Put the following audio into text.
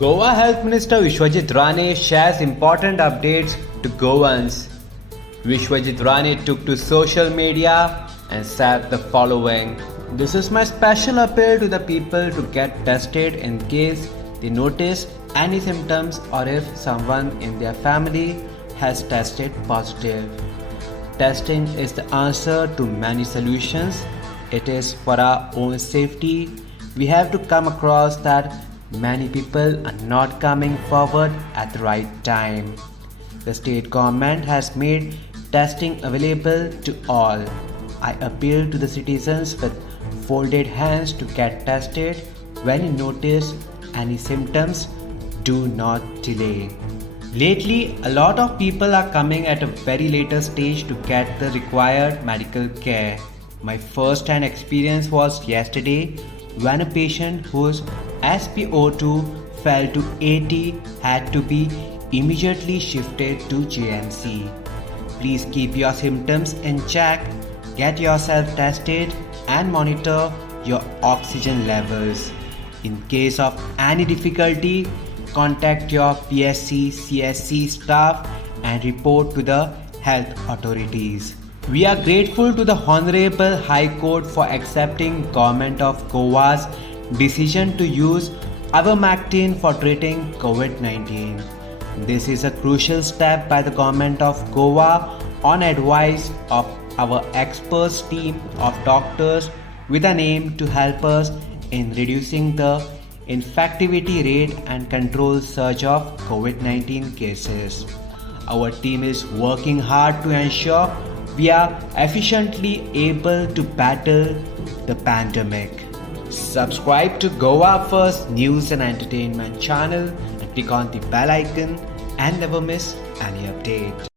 Goa Health Minister Vishwajit Rane shares important updates to Goans. Vishwajit Rane took to social media and said the following: "This is my special appeal to the people to get tested in case they notice any symptoms or if someone in their family has tested positive. Testing is the answer to many solutions. It is for our own safety. We have to come across that many people are not coming forward at the right time. The state government has made testing available to all. I appeal to the citizens with folded hands to get tested. When you notice any symptoms, do not delay." Lately, a lot of people are coming at a very later stage to get the required medical care. My first hand experience was yesterday when a patient whose SpO2 fell to 80 had to be immediately shifted to JMC. Please keep your symptoms in check, get yourself tested and monitor your oxygen levels. In case of any difficulty, contact your PSC, CSC staff and report to the health authorities. We are grateful to the Honorable High Court for accepting Government of Goa's decision to use ivermectin for treating COVID-19. This is a crucial step by the Government of Goa on advice of our experts team of doctors with an aim to help us in reducing the infectivity rate and control surge of COVID-19 cases. Our team is working hard to ensure we are efficiently able to battle the pandemic. Subscribe to Goa First News and Entertainment channel and click on the bell icon and never miss any update.